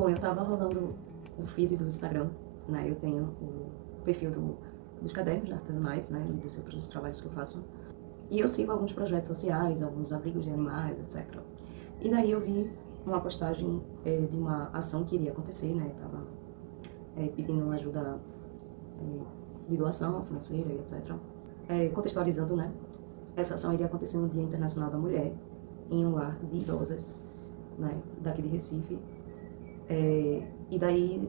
Bom, eu tava rolando o feed do Instagram, né? Eu tenho o perfil dos cadernos artesanais, né? E dos outros trabalhos que eu faço. E eu sigo alguns projetos sociais, alguns abrigos de animais, etc. E daí eu vi uma postagem de uma ação que iria acontecer, né? Tava pedindo ajuda de doação financeira e etc. Contextualizando, né? Essa ação iria acontecer no Dia Internacional da Mulher, em um lar de idosas, né? Daqui de Recife. E daí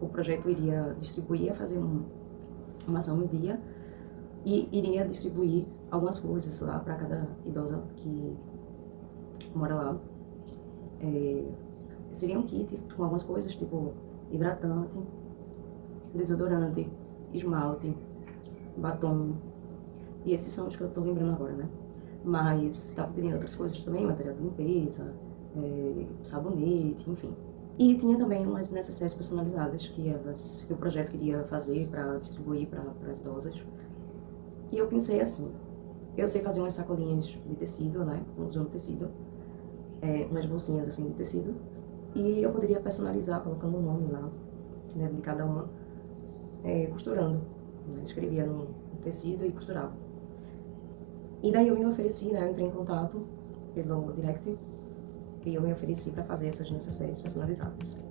o projeto iria distribuir, ia fazer uma ação no dia e iria distribuir algumas coisas lá para cada idosa que mora lá. Seria um kit com algumas coisas, tipo hidratante, desodorante, esmalte, batom. E esses são os que eu tô lembrando agora, né? Mas estava pedindo outras coisas também, material de limpeza, sabonete, enfim. E tinha também umas necessárias personalizadas que o projeto queria fazer para distribuir para as idosas. E eu pensei assim, eu sei fazer umas sacolinhas de tecido, né? Usando tecido, umas bolsinhas assim de tecido. E eu poderia personalizar, colocando o nome lá, né, de cada uma, costurando. Né? Escrevia no tecido e costurava. E daí eu me ofereci, né? Eu entrei em contato pelo direct e eu me ofereci para fazer essas necessárias personalizadas.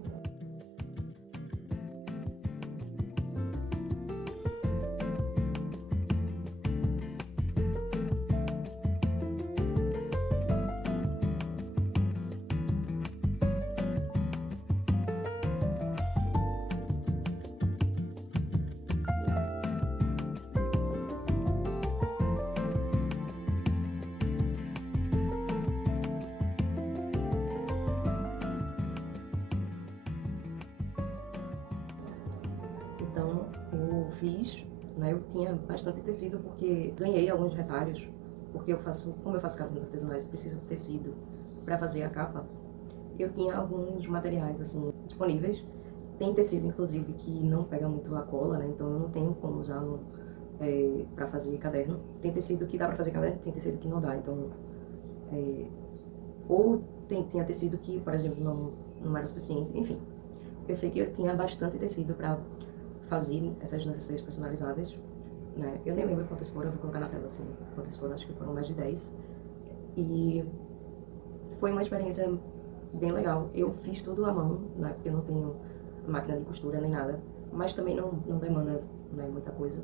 Então eu fiz, né? Eu tinha bastante tecido porque ganhei alguns retalhos, porque como eu faço capas artesanais, eu preciso de tecido para fazer a capa. Eu tinha alguns materiais assim disponíveis. Tem tecido inclusive que não pega muito a cola, né? Então eu não tenho como usar para fazer caderno. Tem tecido que dá para fazer caderno, tem tecido que não dá. Então ou tinha tecido que, por exemplo, não era suficiente. Enfim, eu sei que eu tinha bastante tecido para fazer essas necessidades personalizadas, né? Eu nem lembro quantas foram, eu vou colocar na tela assim, quantas foram, acho que foram mais de 10. E foi uma experiência bem legal. Eu fiz tudo à mão, né? Porque eu não tenho máquina de costura nem nada, mas também não demanda, né, muita coisa.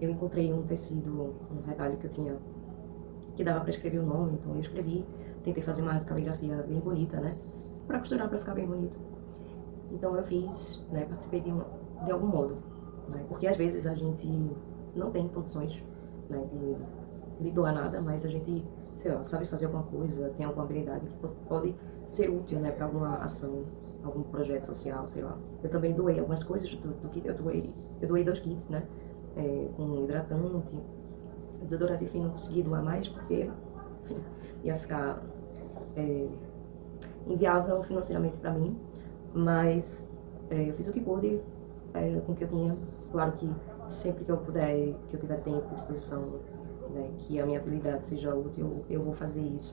Eu encontrei um tecido, um retalho que eu tinha, que dava para escrever o nome, então eu escrevi, tentei fazer uma caligrafia bem bonita, né? Para costurar, para ficar bem bonito. Então eu fiz, né, participei de algum modo, né, porque às vezes a gente não tem condições, né, de doar nada, mas a gente, sei lá, sabe fazer alguma coisa, tem alguma habilidade que pode ser útil, né, para alguma ação, algum projeto social, sei lá. Eu também doei algumas coisas do kit, eu doei 2 kits, né, com hidratante, desodorante, enfim, não consegui doar mais porque, enfim, ia ficar inviável financeiramente para mim. Mas eu fiz o que pude com o que eu tinha. Claro que sempre que eu puder, que eu tiver tempo, disposição, né, que a minha habilidade seja útil, eu vou fazer isso.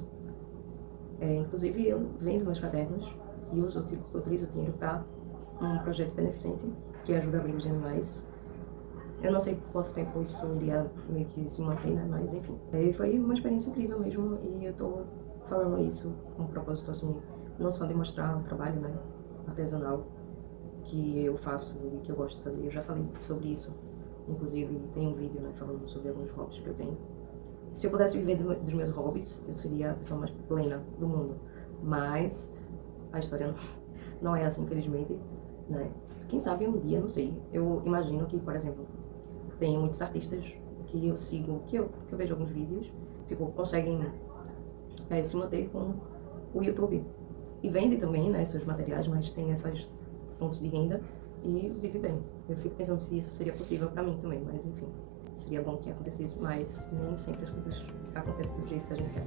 Inclusive, eu vendo meus cadernos e utilizo o dinheiro para um projeto beneficente que ajuda abrigos de animais. Eu não sei por quanto tempo isso iria meio que se manter, né, mas enfim. Foi uma experiência incrível mesmo e eu tô falando isso com um propósito, assim, não só de mostrar o trabalho, né, artesanal que eu faço e que eu gosto de fazer. Eu já falei sobre isso, inclusive tem um vídeo, né, falando sobre alguns hobbies que eu tenho. Se eu pudesse viver dos meus hobbies, eu seria a pessoa mais plena do mundo. Mas a história não é assim, infelizmente, né? Quem sabe um dia, não sei. Eu imagino que, por exemplo, tem muitos artistas que eu sigo, que eu vejo alguns vídeos, tipo, conseguem se manter com o YouTube. E vende também, né, seus materiais, mas tem essas fontes de renda e vive bem. Eu fico pensando se isso seria possível para mim também, mas enfim, seria bom que acontecesse, mas nem sempre as coisas acontecem do jeito que a gente quer.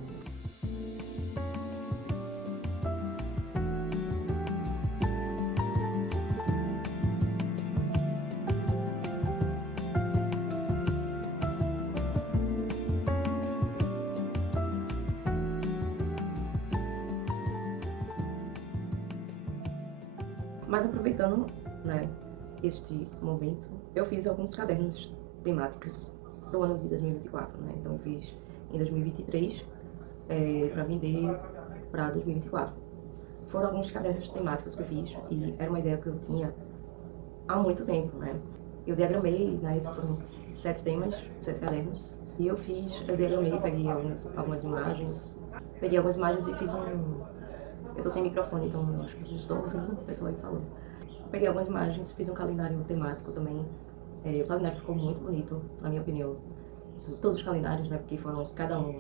Mas aproveitando, né, este momento, eu fiz alguns cadernos temáticos do ano de 2024, né? Então eu fiz em 2023 para vender para 2024. Foram alguns cadernos temáticos que eu fiz e era uma ideia que eu tinha há muito tempo, né? Eu diagramei, né? Esses foram 7 temas, 7 cadernos. E eu diagramei, peguei algumas imagens. Peguei algumas imagens e fiz um... Eu tô sem microfone, então acho que vocês estão ouvindo o pessoal aí falando. Peguei algumas imagens, fiz um calendário temático também. O calendário ficou muito bonito, na minha opinião. Todos os calendários, né? Porque cada um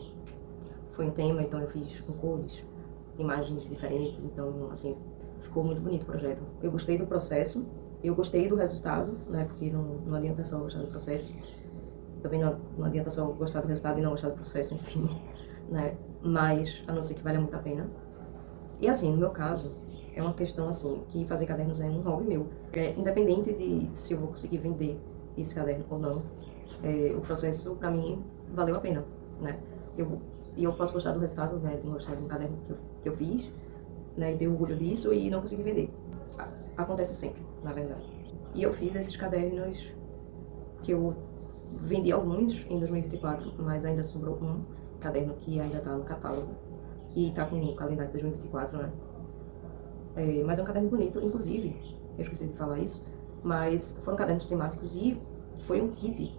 foi um tema, então eu fiz com cores, imagens diferentes, então, assim, ficou muito bonito o projeto. Eu gostei do processo, eu gostei do resultado, né? Porque não adianta só gostar do processo, também não adianta só gostar do resultado e não gostar do processo, enfim, né? Mas, a não ser que valha muito a pena. E assim, no meu caso, é uma questão assim, que fazer cadernos é um hobby meu. Independente de se eu vou conseguir vender esse caderno ou não, o processo, pra mim, valeu a pena, né? E eu posso gostar do resultado, né? De gostar de um caderno que eu fiz, né? E ter orgulho disso e não conseguir vender. Acontece sempre, na verdade. E eu fiz esses cadernos que eu vendi alguns em 2024, mas ainda sobrou um caderno que ainda tá no catálogo. E tá com o calendário de 2024, né? Mas é um caderno bonito, inclusive, eu esqueci de falar isso, mas foram cadernos temáticos e foi um kit,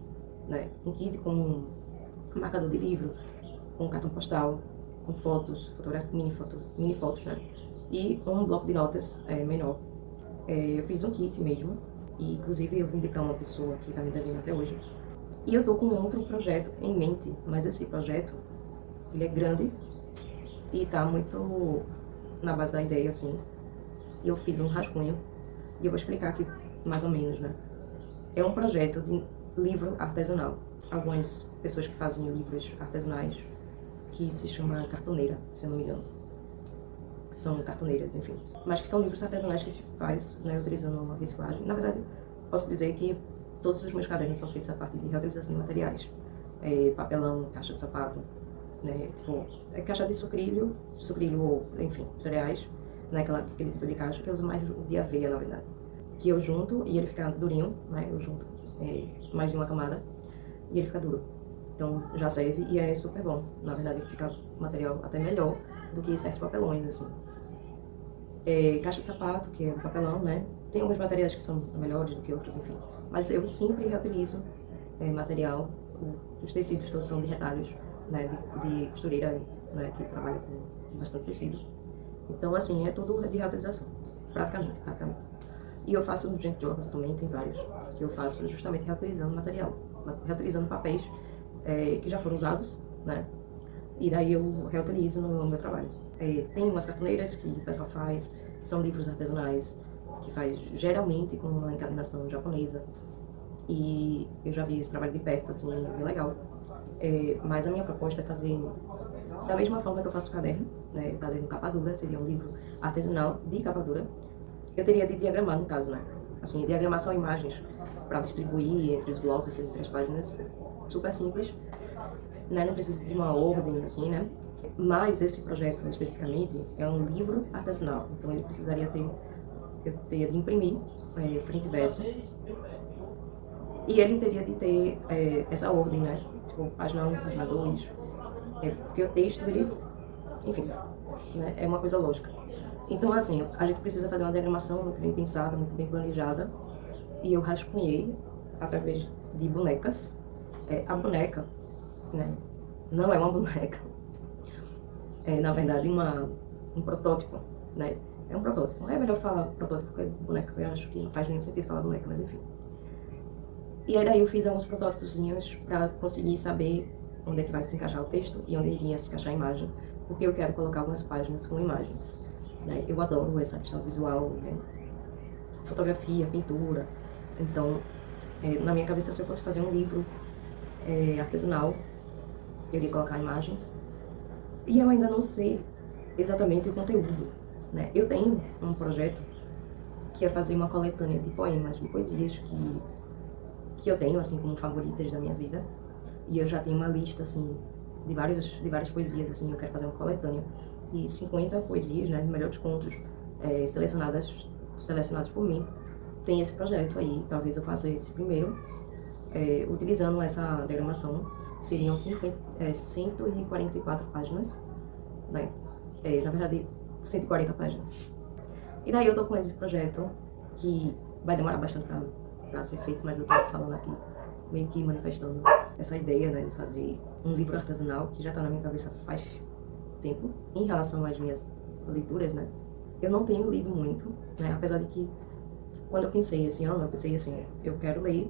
né? Um kit com um marcador de livro, com cartão postal, com fotos, mini fotos, né? E um bloco de notas menor. Eu fiz um kit mesmo, e inclusive eu vendi para uma pessoa que tá me devendo até hoje. E eu tô com outro projeto em mente, mas esse projeto, ele é grande e tá muito na base da ideia, assim. Eu fiz um rascunho e eu vou explicar aqui mais ou menos, né? É um projeto de livro artesanal. Algumas pessoas que fazem livros artesanais, que se chama cartoneira, se eu não me engano. São cartoneiras, enfim. Mas que são livros artesanais que se faz, né, utilizando uma reciclagem. Na verdade, posso dizer que todos os meus cadernos são feitos a partir de reutilização de materiais. Papelão, caixa de sapato, né? Tipo, caixa de sucrilho ou, enfim, cereais, né? Aquele tipo de caixa que eu uso mais o de aveia, na verdade. Que eu junto e ele fica durinho, né? Eu junto mais de uma camada e ele fica duro. Então já serve e é super bom. Na verdade, fica material até melhor do que certos papelões, assim. Caixa de sapato, que é um papelão, né? Tem alguns materiais que são melhores do que outros, enfim. Mas eu sempre reutilizo material. Os tecidos todos são de retalhos, né? De costureira, né? Que trabalha com bastante tecido. Então, assim, é tudo de reutilização. Praticamente. E eu faço no Junk Journals também, tem vários. Que eu faço justamente reutilizando material. Reutilizando papéis que já foram usados, né? E daí eu reutilizo no meu trabalho. Tem umas cartoneiras que o pessoal faz, que são livros artesanais, que faz geralmente com uma encadernação japonesa. E eu já vi esse trabalho de perto, assim, é bem legal. Mas a minha proposta é fazer da mesma forma que eu faço o caderno, né? O caderno capa dura, seria um livro artesanal de capa dura. Eu teria de diagramar, no caso, né? Assim, diagramar são imagens para distribuir entre os blocos, entre as páginas, super simples, né? Não precisa de uma ordem, assim, né? Mas esse projeto, especificamente, é um livro artesanal, então ele precisaria eu teria de imprimir frente e verso, e ele teria de ter essa ordem, né? Tipo, página 1, página 2, porque o texto, ele, enfim, né? É uma coisa lógica. Então, assim, a gente precisa fazer uma diagramação muito bem pensada, muito bem planejada, e eu rascunhei através de bonecas. A boneca, né? Não é uma boneca. Na verdade, um protótipo, né? É um protótipo. É melhor falar protótipo que boneca, eu acho que não faz nenhum sentido falar boneca, mas enfim. E aí daí eu fiz alguns protótipozinhos para conseguir saber onde é que vai se encaixar o texto e onde iria se encaixar a imagem, porque eu quero colocar algumas páginas com imagens, né? Eu adoro essa questão visual, né? Fotografia, pintura. Então, na minha cabeça, se eu fosse fazer um livro artesanal, eu iria colocar imagens. E eu ainda não sei exatamente o conteúdo, né? Eu tenho um projeto que é fazer uma coletânea de poemas, de poesias que eu tenho, assim, como favoritas da minha vida. E eu já tenho uma lista, assim, de várias poesias, assim. Eu quero fazer uma coletânea de 50 poesias, né? De melhores contos, selecionadas selecionados por mim, tem esse projeto aí. Talvez eu faça esse primeiro, utilizando essa diagramação. Seriam 144 páginas, né? Na verdade, 140 páginas. E daí eu tô com esse projeto, que vai demorar bastante para ser feito, mas eu tô falando aqui, meio que manifestando essa ideia, né, de fazer um livro artesanal, que já tá na minha cabeça faz tempo. Em relação às minhas leituras, né, eu não tenho lido muito, né, apesar de que, quando eu pensei esse ano, eu pensei assim, eu quero ler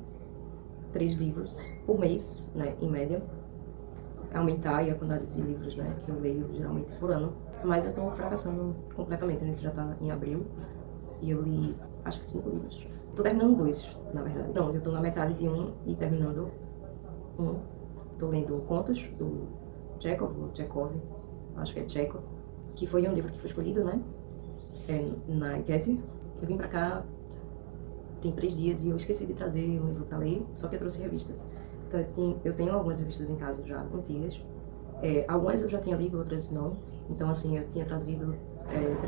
3 livros por mês, né, em média, aumentar aí a quantidade de livros, né, que eu leio geralmente por ano, mas eu tô fracassando completamente. A gente já tá em abril e eu li, acho que 5 livros. Tô terminando 2, na verdade. Não, eu tô na metade de um e terminando um. Tô lendo Contos, do Chekhov, acho que é Chekhov, que foi um livro que foi escolhido, né, na enquete. Eu vim pra cá tem 3 dias e eu esqueci de trazer um livro pra ler, só que eu trouxe revistas. Então eu tenho algumas revistas em casa já antigas. Algumas eu já tinha lido, outras não. Então, assim, eu tinha trazido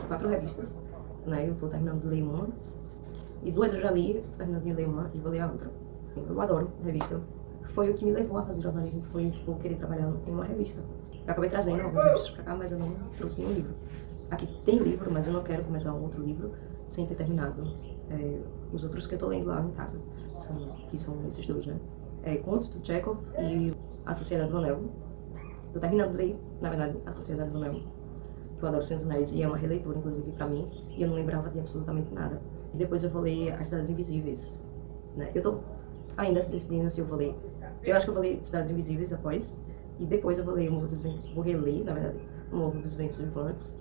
4 revistas, né? Eu tô terminando de ler uma. E 2 eu já li, tô terminando de ler uma e vou ler a outra. Eu adoro revista. Foi o que me levou a fazer jornalismo, foi, tipo, querer trabalhar em uma revista. Eu acabei trazendo algumas revistas pra cá, mas eu não trouxe nenhum livro. Aqui tem livro, mas eu não quero começar um outro livro sem ter terminado os outros que eu tô lendo lá em casa. Que são esses 2, né? Contos do Chekhov e A Sociedade do Anel. Tô terminando de ler, na verdade, A Sociedade do Anel, que eu adoro Senhor dos Anéis, e é uma releitura, inclusive, pra mim, e eu não lembrava de absolutamente nada. E depois eu vou ler As Cidades Invisíveis, né? Eu tô ainda decidindo se eu vou ler. Eu acho que eu vou ler Cidades Invisíveis após, e depois eu vou ler O Morro dos Ventos, vou reler, na verdade, O Morro dos Ventos Vivantes.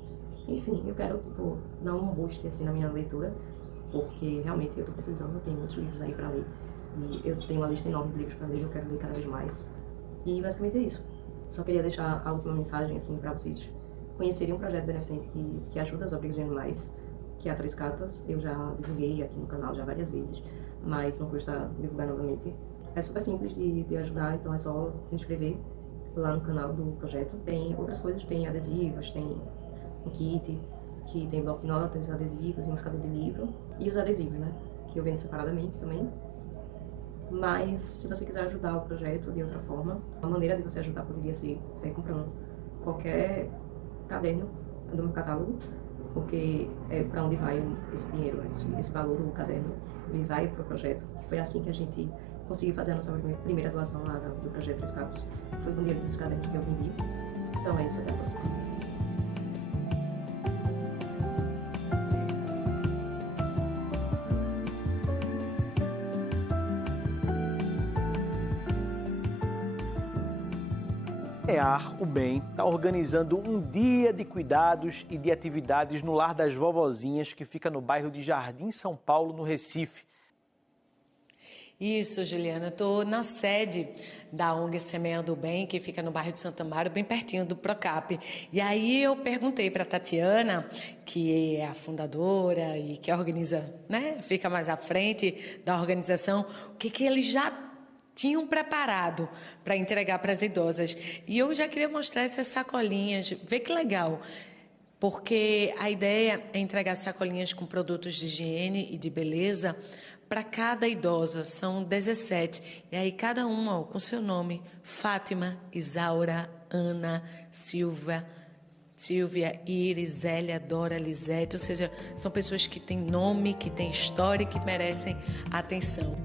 Enfim, eu quero, tipo, dar um boost, assim, na minha leitura, porque realmente eu tô precisando, eu tenho muitos livros aí pra ler. E eu tenho uma lista enorme de livros para ler, eu quero ler cada vez mais. E basicamente é isso. Só queria deixar a última mensagem, assim, para vocês conhecerem um projeto beneficente que ajuda os abrigos de animais, que é a Três Catas. Eu já divulguei aqui no canal já várias vezes, mas não custa divulgar novamente. É super simples de ajudar, então é só se inscrever lá no canal do projeto. Tem outras coisas, tem adesivos, tem um kit, que tem bloco de notas, adesivos e marcador de livro. E os adesivos, né, que eu vendo separadamente também. Mas, se você quiser ajudar o projeto de outra forma, a maneira de você ajudar poderia ser comprando qualquer caderno do meu catálogo, porque é para onde vai esse dinheiro, esse valor do caderno, ele vai para o projeto. Foi assim que a gente conseguiu fazer a nossa primeira doação lá do projeto Três Catos. Foi com o dinheiro dos cadernos que eu vendi. Então é isso, até a próxima. O Bem está organizando um dia de cuidados e de atividades no Lar das Vovozinhas, que fica no bairro de Jardim São Paulo, no Recife. Isso, Juliana, eu estou na sede da ONG Semeando o Bem, que fica no bairro de Santo Amaro, bem pertinho do Procap. E aí eu perguntei para a Tatiana, que é a fundadora e que organiza, né, fica mais à frente da organização, o que eles já tinham preparado para entregar para as idosas. E eu já queria mostrar essas sacolinhas, vê que legal, porque a ideia é entregar sacolinhas com produtos de higiene e de beleza para cada idosa. São 17, e aí cada uma com seu nome: Fátima, Isaura, Ana, Silvia, Iris, Zélia, Dora, Lisete, ou seja, são pessoas que têm nome, que têm história e que merecem atenção.